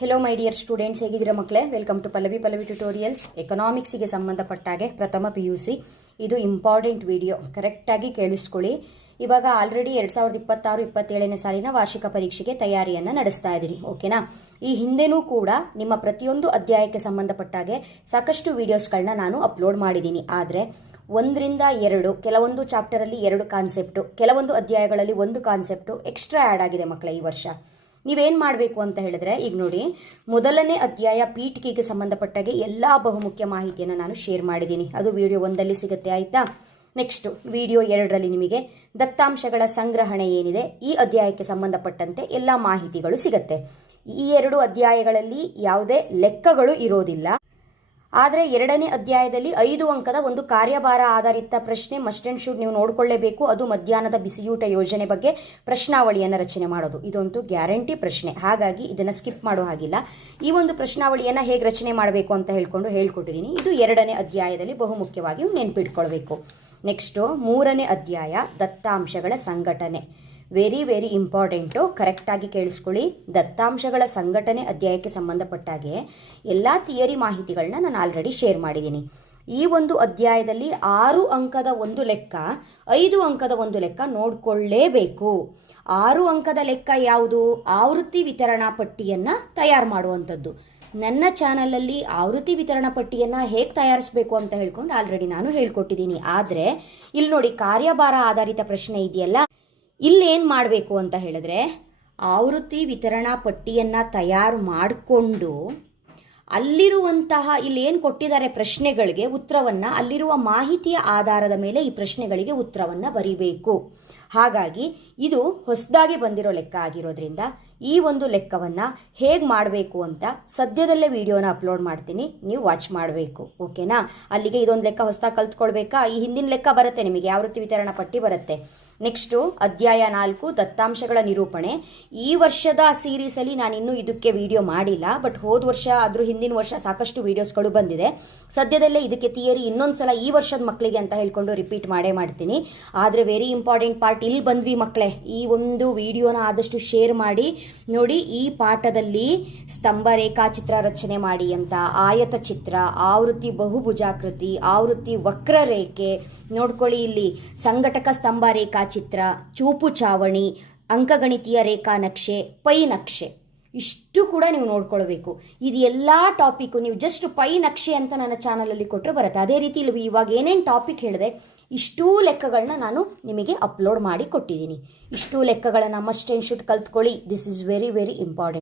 Hello my dear students, ಹೇಗಿದ್ದೀರಾ ಮಕ್ಕಳೇ? Welcome to Pallavi tutorials. ಎಕನಾಮಿಕ್ಸಿಗೆ ಸಂಬಂಧಪಟ್ಟಾಗೆ ಪ್ರಥಮ PUC ಇದು ಇಂಪಾರ್ಟೆಂಟ್ ವಿಡಿಯೋ, ಕರೆಕ್ಟಾಗಿ ಕೇಳಿಸ್ಕೊಳ್ಳಿ. ಇವಾಗ ಆಲ್ರೆಡಿ 2026-27ನೇ ಸಾಲಿನ ವಾರ್ಷಿಕ ಪರೀಕ್ಷೆಗೆ ತಯಾರಿಯನ್ನು ನಡೆಸ್ತಾ ಇದ್ದೀರಿ, ಓಕೆನಾ? ಈ ಹಿಂದೆನೂ ಕೂಡ ನಿಮ್ಮ ಪ್ರತಿಯೊಂದು ಅಧ್ಯಾಯಕ್ಕೆ ಸಂಬಂಧಪಟ್ಟಾಗೆ ಸಾಕಷ್ಟು ವಿಡಿಯೋಸ್ಗಳನ್ನ ನಾನು ಅಪ್ಲೋಡ್ ಮಾಡಿದ್ದೀನಿ. ಆದರೆ 1-2 ಕೆಲವೊಂದು ಚಾಪ್ಟರಲ್ಲಿ 2 ಕಾನ್ಸೆಪ್ಟು, ಕೆಲವೊಂದು ಅಧ್ಯಾಯಗಳಲ್ಲಿ 1 ಕಾನ್ಸೆಪ್ಟು ಎಕ್ಸ್ಟ್ರಾ ಆ್ಯಡ್ ಆಗಿದೆ ಮಕ್ಕಳೇ ಈ ವರ್ಷ. ನೀವೇನು ಮಾಡಬೇಕು ಅಂತ ಹೇಳಿದ್ರೆ, ಈಗ ನೋಡಿ, ಮೊದಲನೇ ಅಧ್ಯಾಯ ಪೀಠಿಕೆಗೆ ಸಂಬಂಧಪಟ್ಟಾಗೆ ಎಲ್ಲ ಬಹುಮುಖ್ಯ ಮಾಹಿತಿಯನ್ನು ನಾನು ಶೇರ್ ಮಾಡಿದ್ದೀನಿ. ಅದು ವಿಡಿಯೋ 1ರಲ್ಲಿ ಸಿಗುತ್ತೆ, ಆಯಿತಾ? ನೆಕ್ಸ್ಟು ವಿಡಿಯೋ 2ರಲ್ಲಿ ನಿಮಗೆ ದತ್ತಾಂಶಗಳ ಸಂಗ್ರಹಣೆ ಏನಿದೆ ಈ ಅಧ್ಯಾಯಕ್ಕೆ ಸಂಬಂಧಪಟ್ಟಂತೆ ಎಲ್ಲ ಮಾಹಿತಿಗಳು ಸಿಗುತ್ತೆ. ಈ 2 ಅಧ್ಯಾಯಗಳಲ್ಲಿ ಯಾವುದೇ ಲೆಕ್ಕಗಳು ಇರೋದಿಲ್ಲ. ಆದರೆ 2ನೇ ಅಧ್ಯಾಯದಲ್ಲಿ 5 ಅಂಕದ ಒಂದು ಕಾರ್ಯಭಾರ ಆಧಾರಿತ ಪ್ರಶ್ನೆ ಮಸ್ಟ್ ಅಂಡ್ ಶುಡ್ ನೀವು ನೋಡ್ಕೊಳ್ಳೇಬೇಕು. ಅದು ಮಧ್ಯಾಹ್ನದ ಬಿಸಿಯೂಟ ಯೋಜನೆ ಬಗ್ಗೆ ಪ್ರಶ್ನಾವಳಿಯನ್ನು ರಚನೆ ಮಾಡೋದು. ಇದೊಂದು ಗ್ಯಾರಂಟಿ ಪ್ರಶ್ನೆ, ಹಾಗಾಗಿ ಇದನ್ನು ಸ್ಕಿಪ್ ಮಾಡೋ ಹಾಗಿಲ್ಲ. ಈ ಒಂದು ಪ್ರಶ್ನಾವಳಿಯನ್ನು ಹೇಗೆ ರಚನೆ ಮಾಡಬೇಕು ಅಂತ ಹೇಳ್ಕೊಟ್ಟಿದ್ದೀನಿ. ಇದು 2ನೇ ಅಧ್ಯಾಯದಲ್ಲಿ ಬಹುಮುಖ್ಯವಾಗಿ ನೆನಪಿಟ್ಕೊಳ್ಬೇಕು. ನೆಕ್ಸ್ಟು 3ನೇ ಅಧ್ಯಾಯ ದತ್ತಾಂಶಗಳ ಸಂಘಟನೆ, ವೆರಿ ವೆರಿ ಇಂಪಾರ್ಟೆಂಟು, ಕರೆಕ್ಟಾಗಿ ಕೇಳಿಸ್ಕೊಳ್ಳಿ. ದತ್ತಾಂಶಗಳ ಸಂಘಟನೆ ಅಧ್ಯಾಯಕ್ಕೆ ಸಂಬಂಧಪಟ್ಟಾಗೆ ಎಲ್ಲ ಥಿಯರಿ ಮಾಹಿತಿಗಳನ್ನ ನಾನು ಆಲ್ರೆಡಿ ಶೇರ್ ಮಾಡಿದ್ದೀನಿ. ಈ ಒಂದು ಅಧ್ಯಾಯದಲ್ಲಿ 6 ಅಂಕದ ಒಂದು ಲೆಕ್ಕ, 5 ಅಂಕದ ಒಂದು ಲೆಕ್ಕ ನೋಡ್ಕೊಳ್ಳೇಬೇಕು. 6 ಅಂಕದ ಲೆಕ್ಕ ಯಾವುದು? ಆವೃತ್ತಿ ವಿತರಣಾ ಪಟ್ಟಿಯನ್ನು ತಯಾರು ಮಾಡುವಂಥದ್ದು. ನನ್ನ ಚಾನಲಲ್ಲಿ ಆವೃತ್ತಿ ವಿತರಣಾ ಪಟ್ಟಿಯನ್ನು ಹೇಗೆ ತಯಾರಿಸಬೇಕು ಅಂತ ಹೇಳ್ಕೊಂಡು ಆಲ್ರೆಡಿ ನಾನು ಹೇಳ್ಕೊಟ್ಟಿದ್ದೀನಿ. ಆದರೆ ಇಲ್ಲಿ ನೋಡಿ, ಕಾರ್ಯಭಾರ ಆಧಾರಿತ ಪ್ರಶ್ನೆ ಇದೆಯಲ್ಲ, ಇಲ್ಲೇನು ಮಾಡಬೇಕು ಅಂತ ಹೇಳಿದ್ರೆ, ಆವೃತ್ತಿ ವಿತರಣಾ ಪಟ್ಟಿಯನ್ನು ತಯಾರು ಮಾಡಿಕೊಂಡು ಅಲ್ಲಿರುವಂತಹ ಇಲ್ಲೇನು ಕೊಟ್ಟಿದ್ದಾರೆ ಪ್ರಶ್ನೆಗಳಿಗೆ ಉತ್ತರವನ್ನು, ಅಲ್ಲಿರುವ ಮಾಹಿತಿಯ ಆಧಾರದ ಮೇಲೆ ಈ ಪ್ರಶ್ನೆಗಳಿಗೆ ಉತ್ತರವನ್ನು ಬರೀಬೇಕು. ಹಾಗಾಗಿ ಇದು ಹೊಸದಾಗಿ ಬಂದಿರೋ ಲೆಕ್ಕ ಆಗಿರೋದ್ರಿಂದ ಈ ಒಂದು ಲೆಕ್ಕವನ್ನು ಹೇಗೆ ಮಾಡಬೇಕು ಅಂತ ಸದ್ಯದಲ್ಲೇ ವಿಡಿಯೋನ ಅಪ್ಲೋಡ್ ಮಾಡ್ತೀನಿ, ನೀವು ವಾಚ್ ಮಾಡಬೇಕು, ಓಕೆನಾ? ಅಲ್ಲಿಗೆ ಇದೊಂದು ಲೆಕ್ಕ ಹೊಸದಾಗಿ ಕಲ್ತ್ಕೊಳ್ಬೇಕಾ? ಈ ಹಿಂದಿನ ಲೆಕ್ಕ ಬರುತ್ತೆ ನಿಮಗೆ, ಆವೃತ್ತಿ ವಿತರಣಾ ಪಟ್ಟಿ ಬರುತ್ತೆ. ನೆಕ್ಸ್ಟು ಅಧ್ಯಾಯ 4 ದತ್ತಾಂಶಗಳ ನಿರೂಪಣೆ. ಈ ವರ್ಷದ ಸೀರೀಸಲ್ಲಿ ನಾನು ಇನ್ನೂ ಇದಕ್ಕೆ ವಿಡಿಯೋ ಮಾಡಿಲ್ಲ, ಬಟ್ ಹೋದ ವರ್ಷ ಅದ್ರ ಹಿಂದಿನ ವರ್ಷ ಸಾಕಷ್ಟು ವಿಡಿಯೋಸ್ಗಳು ಬಂದಿದೆ. ಸದ್ಯದಲ್ಲೇ ಇದಕ್ಕೆ ಥಿಯರಿ ಇನ್ನೊಂದ್ಸಲ ಈ ವರ್ಷದ ಮಕ್ಕಳಿಗೆ ಅಂತ ಹೇಳ್ಕೊಂಡು ರಿಪೀಟ್ ಮಾಡ್ತೀನಿ. ಆದರೆ ವೆರಿ ಇಂಪಾರ್ಟೆಂಟ್ ಪಾರ್ಟ್ ಇಲ್ಲಿ ಬಂದ್ವಿ ಮಕ್ಕಳೇ. ಈ ಒಂದು ವಿಡಿಯೋನ ಆದಷ್ಟು ಶೇರ್ ಮಾಡಿ ನೋಡಿ. ಈ ಪಾಠದಲ್ಲಿ ಸ್ತಂಭ ರೇಖಾಚಿತ್ರ ರಚನೆ ಮಾಡಿ ಅಂತ, ಆಯತ ಚಿತ್ರ, ಆವೃತ್ತಿ ಬಹುಭುಜಾಕೃತಿ, ಆವೃತ್ತಿ ವಕ್ರರೇಖೆ ನೋಡ್ಕೊಳ್ಳಿ. ಇಲ್ಲಿ ಸಂಘಟಕ ಸ್ತಂಭ ರೇಖಾಚಿತ್ರ, ಚೂಪು ಚಾವಣಿ, ಅಂಕಗಣಿತೀಯ ರೇಖಾ ನಕ್ಷೆ, ಪೈ ನಕ್ಷೆ, ಇಷ್ಟು ಕೂಡ ನೀವು ನೋಡ್ಕೊಳ್ಬೇಕು. ಇದು ಎಲ್ಲ ಟಾಪಿಕ್ಕು ನೀವು ಜಸ್ಟ್ ಪೈ ನಕ್ಷೆ ಅಂತ ನನ್ನ ಚಾನಲಲ್ಲಿ ಕೊಟ್ಟರೆ ಬರುತ್ತೆ. ಅದೇ ರೀತಿ ಇಲ್ಲಿ ಇವಾಗ ಏನೇನು ಟಾಪಿಕ್ ಹೇಳಿದೆ ಇಷ್ಟೂ ಲೆಕ್ಕಗಳನ್ನ ನಾನು ನಿಮಗೆ ಅಪ್ಲೋಡ್ ಮಾಡಿ ಕೊಟ್ಟಿದ್ದೀನಿ. ಇಷ್ಟೂ ಲೆಕ್ಕಗಳನ್ನ ಮಸ್ಟ್ ಆ್ಯಂಡ್ ಶುಡ್ ಕಲ್ತ್ಕೊಳ್ಳಿ. This is very very important.